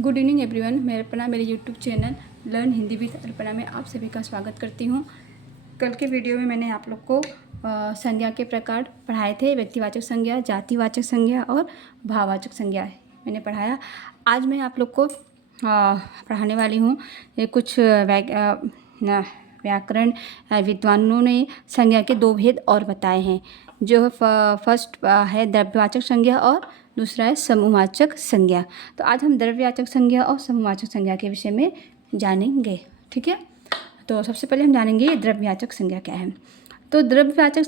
Good evening everyone. मैं अर्पणा मेरे YouTube channel learn Hindi with Arpana में आप सभी का स्वागत करती हूँ। कल के वीडियो में मैंने आप लोग को संज्ञा के प्रकार पढ़ाए थे। व्यक्तिवाचक संज्ञा, जातिवाचक संज्ञा और भाववाचक संज्ञा मैंने पढ़ाया। आज मैं आप लोग को पढ़ाने वाली हूँ कुछ व्याकरण विद्वानों ने संज्ञा के दो भेद और बताए हैं। जो फर्स्ट है द्रव्यवाचक संज्ञा और दूसरा है समूहवाचक संज्ञा। तो आज हम द्रव्यवाचक संज्ञा और समूहवाचक संज्ञा के विषय में जानेंगे। ठीक है, तो सबसे पहले हम जानेंगे द्रव्यवाचक संज्ञा क्या है। तो द्रव्यवाचक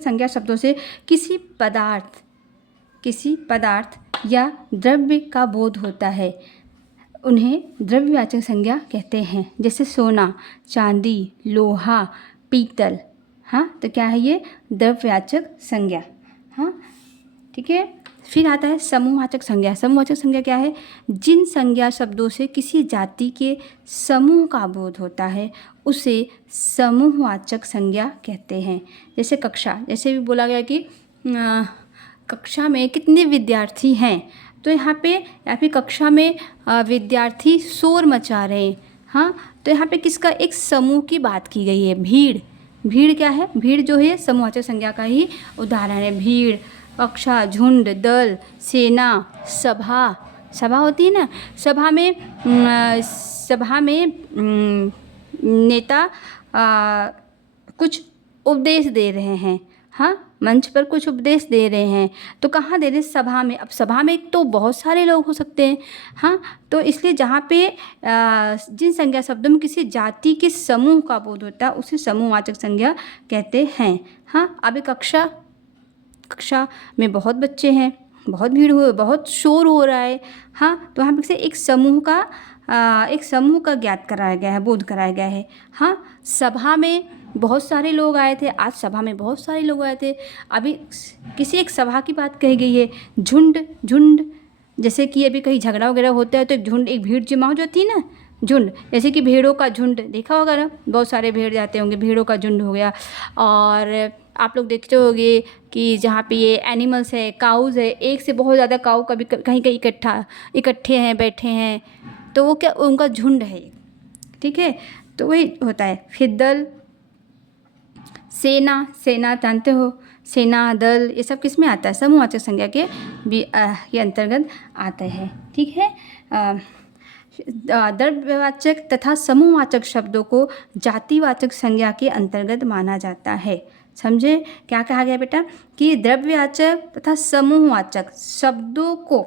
संज्ञा शब्दों से किसी पदार्थ या द्रव्य का बोध होता है, उन्हें द्रव्यवाचक संज्ञा कहते हैं। जैसे सोना, चांदी, लोहा, पीतल। हाँ, तो क्या है ये द्रव्यवाचक संज्ञा। हाँ, ठीक है। फिर आता है समूहवाचक संज्ञा। समूहवाचक संज्ञा क्या है? जिन संज्ञा शब्दों से किसी जाति के समूह का बोध होता है उसे समूहवाचक संज्ञा कहते हैं। जैसे कक्षा, जैसे भी बोला गया कि कक्षा में कितने विद्यार्थी हैं, तो यहाँ पे कक्षा में विद्यार्थी शोर मचा रहे हैं। हाँ, तो यहाँ पे किसका एक समूह की बात की गई है। भीड़ क्या है? भीड़ जो है समूहवाचक संज्ञा का ही उदाहरण है। भीड़, कक्षा, झुंड, दल, सेना, सभा होती है ना। सभा में नेता कुछ उपदेश दे रहे हैं। हाँ, मंच पर कुछ उपदेश दे रहे हैं, तो कहाँ दे रहे हैं? सभा में। अब सभा में तो बहुत सारे लोग हो सकते हैं। हाँ, तो इसलिए जहाँ पे जिन संज्ञा शब्दों में किसी जाति के समूह का बोध होता है उसे समूहवाचक संज्ञा कहते हैं। हाँ, अब कक्षा में बहुत बच्चे हैं, बहुत भीड़ हो, बहुत शोर हो रहा है। हाँ, तो वहाँ पे से एक समूह का ज्ञात कराया गया है, बोध कराया गया है। हाँ, सभा में बहुत सारे लोग आए थे। आज सभा में बहुत सारे लोग आए थे। अभी किसी एक सभा की बात कही गई है। झुंड, जैसे कि अभी कहीं झगड़ा वगैरह होता है तो एक भीड़ जमा हो जाती है ना, झुंड। जैसे कि भेड़ों का झुंड देखा होगा ना, बहुत सारे भेड़ जाते होंगे, भेड़ों का झुंड हो गया। और आप लोग देखते होंगे कि जहाँ पे ये एनिमल्स है, काउज़ है, एक से बहुत ज़्यादा काऊ कभी कहीं इकट्ठे हैं, बैठे हैं, तो वो क्या, उनका झुंड है। ठीक है, तो वही होता है। फिर दल, सेना जानते हो, सेना, दल, ये सब किस में आता है? समूहवाचक संज्ञा के अंतर्गत आता है। ठीक है। द्रव्यवाचक तथा समूहवाचक शब्दों को जातिवाचक संज्ञा के अंतर्गत माना जाता है। समझे क्या कहा गया बेटा? कि द्रव्यवाचक तथा समूहवाचक शब्दों को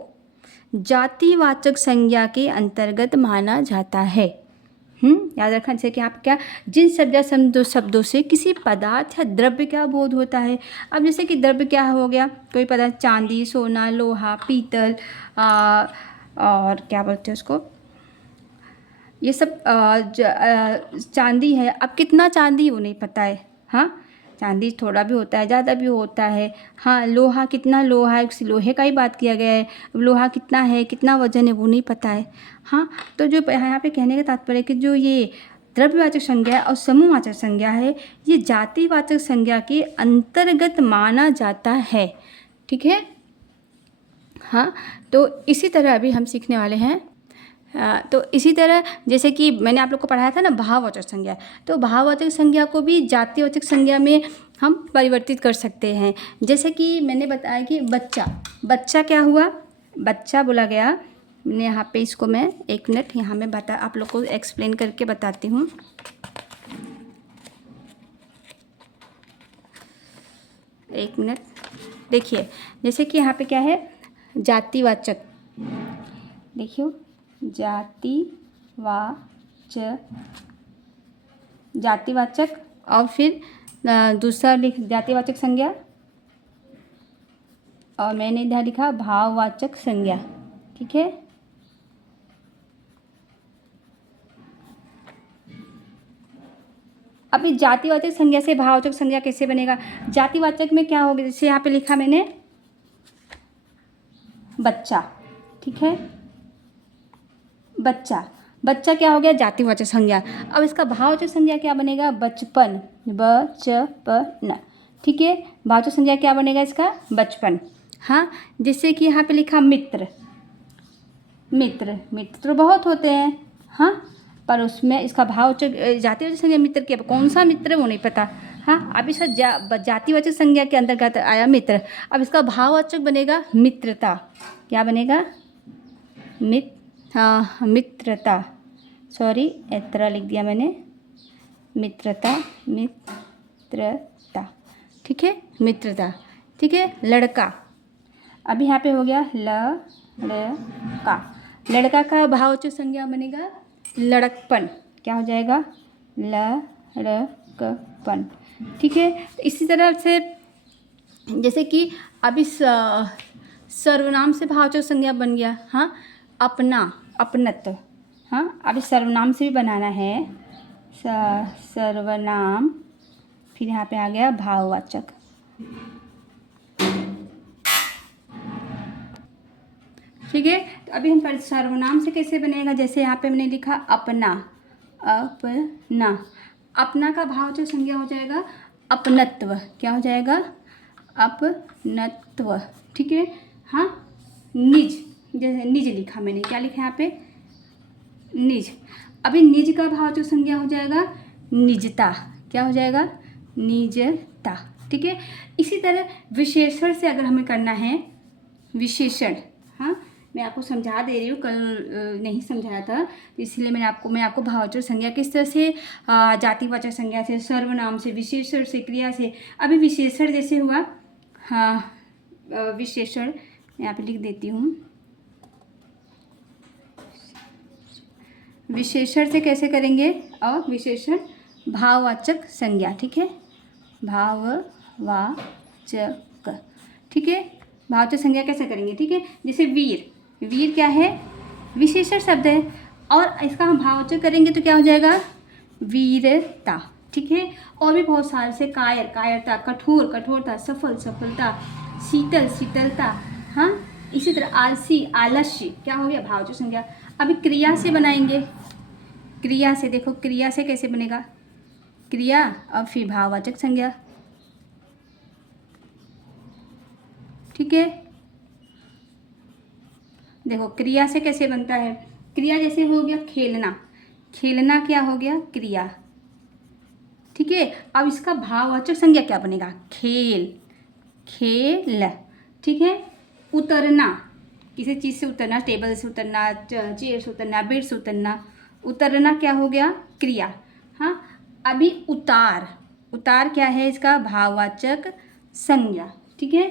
जातिवाचक संज्ञा के अंतर्गत माना जाता है। याद रखना। जैसे कि आप क्या, जिन शब्दों से किसी पदार्थ या द्रव्य का बोध होता है। अब जैसे कि द्रव्य क्या हो गया? कोई पदार्थ, चांदी, सोना, लोहा, पीतल, और क्या बोलते हैं उसको, ये सब चांदी है। अब कितना चांदी वो नहीं पता है। हाँ, चांदी थोड़ा भी होता है, ज़्यादा भी होता है। हाँ, लोहा, कितना लोहा है, उस लोहे का ही बात किया गया है। लोहा कितना है, कितना वजन है, वो नहीं पता है। हाँ, तो जो यहाँ पे कहने का तात्पर्य है कि जो ये द्रव्यवाचक संज्ञा और समूहवाचक संज्ञा है, ये जातिवाचक संज्ञा के अंतर्गत माना जाता है। ठीक है। हाँ, तो इसी तरह अभी हम सीखने वाले हैं। तो इसी तरह जैसे कि मैंने आप लोग को पढ़ाया था ना भाववाचक संज्ञा, तो भाववाचक संज्ञा को भी जातिवाचक संज्ञा में हम परिवर्तित कर सकते हैं। जैसे कि मैंने बताया कि बच्चा क्या हुआ? बच्चा बोला गया। मैंने यहाँ पे इसको मैं 1 मिनट यहाँ में आप लोग को एक्सप्लेन करके बताती हूँ। एक मिनट देखिए, जैसे कि यहाँ पे क्या है? जातिवाचक, देखियो, जातिवाचक और फिर दूसरा जातिवाचक संज्ञा, और मैंने इधर लिखा भाववाचक संज्ञा। ठीक है। अभी जातिवाचक संज्ञा से भाववाचक संज्ञा कैसे बनेगा? जातिवाचक में क्या होगा? जैसे यहाँ पे लिखा मैंने बच्चा। ठीक है, बच्चा क्या हो गया? जातिवाचक संज्ञा। अब इसका भाववाचक संज्ञा क्या बनेगा? बचपन। ठीक है, भाववाचक संज्ञा क्या बनेगा इसका? बचपन। हाँ, जैसे कि यहाँ पे लिखा मित्र, मित्र, मित्र तो बहुत होते हैं, हाँ, पर उसमें इसका भाववाचक जातिवाचक संज्ञा मित्र के, अब कौन सा मित्र वो नहीं पता, हाँ। अब इसका जातिवाचक संज्ञा के अंतर्गत आया मित्र, अब इसका भाववाचक बनेगा मित्रता। क्या बनेगा? मित्रता, सॉरी इतना लिख दिया मैंने, मित्रता, मित्रता, ठीक है, मित्रता, ठीक है। लड़का, अभी यहाँ पे हो गया लड़का, लड़का का भाववाचक संज्ञा बनेगा लड़कपन। क्या हो जाएगा? लड़कपन, ठीक है। तो इसी तरह से जैसे कि अभी सर्वनाम से भाववाचक संज्ञा बन गया, हाँ, अपना, अपनत्व, हाँ। अभी सर्वनाम से भी बनाना है, सर्वनाम, फिर यहाँ पे आ गया भाववाचक, ठीक है। तो अभी हम सर्वनाम से कैसे बनेगा, जैसे यहाँ पे मैंने लिखा अपना, अपना, अपना का भाववाचक संज्ञा हो जाएगा अपनत्व। क्या हो जाएगा? अपनत्व, ठीक है, हाँ। निज, जैसे निज लिखा मैंने, क्या लिखा यहाँ पे? निज। अभी निज का भाववाचक संज्ञा हो जाएगा निजता। क्या हो जाएगा? निजता, ठीक है। इसी तरह विशेषण से अगर हमें करना है, विशेषण, हाँ, मैं आपको समझा दे रही हूँ, कल नहीं समझाया था, तो इसलिए मैं आपको भाववाचक संज्ञा किस तरह से, जातिवाचक संज्ञा से, सर्वनाम से, विशेषण से, क्रिया से। अभी विशेषण जैसे हुआ, हाँ, विशेषण यहाँ पे लिख देती हूँ, विशेषण से कैसे करेंगे, और विशेषण भाववाचक संज्ञा, ठीक है, भाववाचक, ठीक है, भाववाचक संज्ञा कैसे करेंगे, ठीक है। जैसे वीर, वीर क्या है? विशेषण शब्द है, और इसका हम भाववाचक करेंगे तो क्या हो जाएगा? वीरता, ठीक है। और भी बहुत सारे से, कायर, कायरता, कठोर, कठोरता, सफल, सफलता, शीतल, शीतलता, हाँ। इसी तरह आलसी, आलस्य, क्या हो गया? भाववाचक संज्ञा। अभी क्रिया से बनाएंगे, क्रिया से, देखो क्रिया से कैसे बनेगा, क्रिया और फिर भाववाचक संज्ञा, ठीक है। देखो क्रिया से कैसे बनता है, क्रिया जैसे हो गया खेलना, खेलना क्या हो गया? क्रिया, ठीक है। अब इसका भाववाचक संज्ञा क्या बनेगा? खेल, खेल, ठीक है। उतरना, किसी चीज़ से उतरना, टेबल से उतरना, चेयर से उतरना, बेड से उतरना, उतरना क्या हो गया? क्रिया, हाँ। अभी उतार, उतार क्या है? इसका भाववाचक संज्ञा, ठीक है।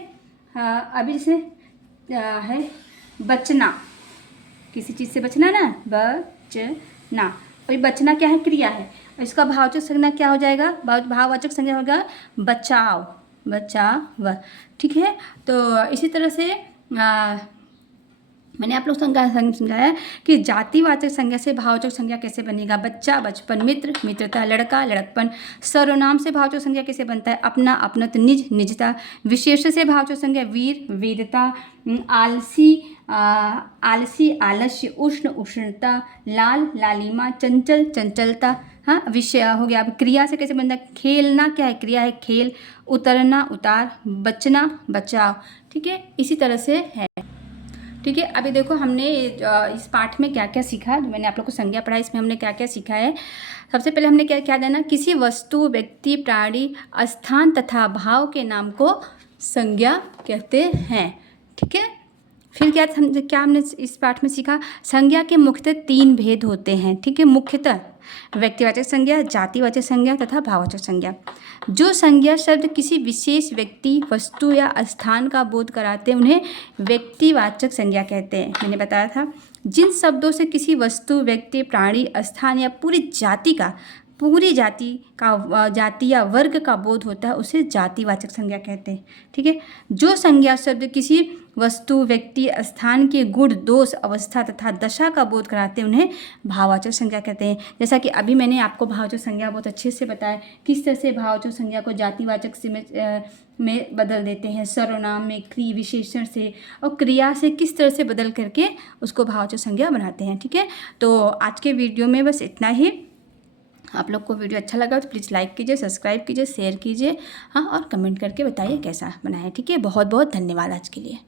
हाँ, अभी जैसे है बचना, किसी चीज़ से बचना ना, बचना, अभी बचना क्या है? क्रिया है, और इसका भाववाचक संज्ञा क्या हो जाएगा? भाववाचक संज्ञा होगा बचाव, बचाव, ठीक है। तो इसी तरह से मैंने आप लोग समझाया कि जातिवाचक संज्ञा से भाववाचक संज्ञा कैसे बनेगा। बच्चा, बचपन, मित्र, मित्रता, लड़का, लड़कपन। सर्वनाम से भाववाचक संज्ञा कैसे बनता है? अपना, अपनत्व, निज, निजता। विशेषण से भाववाचक संज्ञा वीर, वीरता, आलसी, आलसी, आलस्य, उष्ण, उष्णता, लाल, लालिमा, चंचल, चंचलता, हाँ। विषय हो गया। अब क्रिया से कैसे बनता है? खेलना क्या है? क्रिया है खेल। उतरना, उतार। बचना, बचाव, ठीक है। इसी तरह से है, ठीक है। अभी देखो हमने इस पाठ में क्या क्या सीखा, जो मैंने आप लोग को संज्ञा पढ़ाई, इसमें हमने क्या क्या सीखा है। सबसे पहले हमने क्या क्या जाना, किसी वस्तु, व्यक्ति, प्राणी, स्थान तथा भाव के नाम को संज्ञा कहते हैं, ठीक है। फिर क्या हमने इस पाठ में सीखा, संज्ञा के मुख्यतः 3 भेद होते हैं, ठीक है। मुख्यतः व्यक्तिवाचक संज्ञा, जातिवाचक संज्ञा तथा भाववाचक संज्ञा। जो संज्ञा शब्द किसी विशेष व्यक्ति, वस्तु या स्थान का बोध कराते हैं उन्हें व्यक्तिवाचक संज्ञा कहते हैं। मैंने बताया था, जिन शब्दों से किसी वस्तु, व्यक्ति, प्राणी, स्थान या पूरी जाति या वर्ग का बोध होता है उसे जातिवाचक संज्ञा कहते हैं, ठीक है। जो संज्ञा शब्द किसी वस्तु, व्यक्ति, स्थान के गुण, दोष, अवस्था तथा दशा का बोध कराते हैं उन्हें भाववाचक संज्ञा कहते हैं। जैसा कि अभी मैंने आपको भाववाचक संज्ञा बहुत अच्छे से बताया, किस तरह से भाववाचक संज्ञा को जातिवाचक से में बदल देते हैं, सर्वनाम में, क्रिया, विशेषण से, और क्रिया से किस तरह से बदल करके उसको भाववाचक संज्ञा बनाते हैं, ठीक है। तो आज के वीडियो में बस इतना ही। आप लोग को वीडियो अच्छा लगा तो प्लीज़ लाइक कीजिए, सब्सक्राइब कीजिए, शेयर कीजिए, हाँ, और कमेंट करके बताइए कैसा बना है, ठीक है। बहुत बहुत धन्यवाद आज के लिए।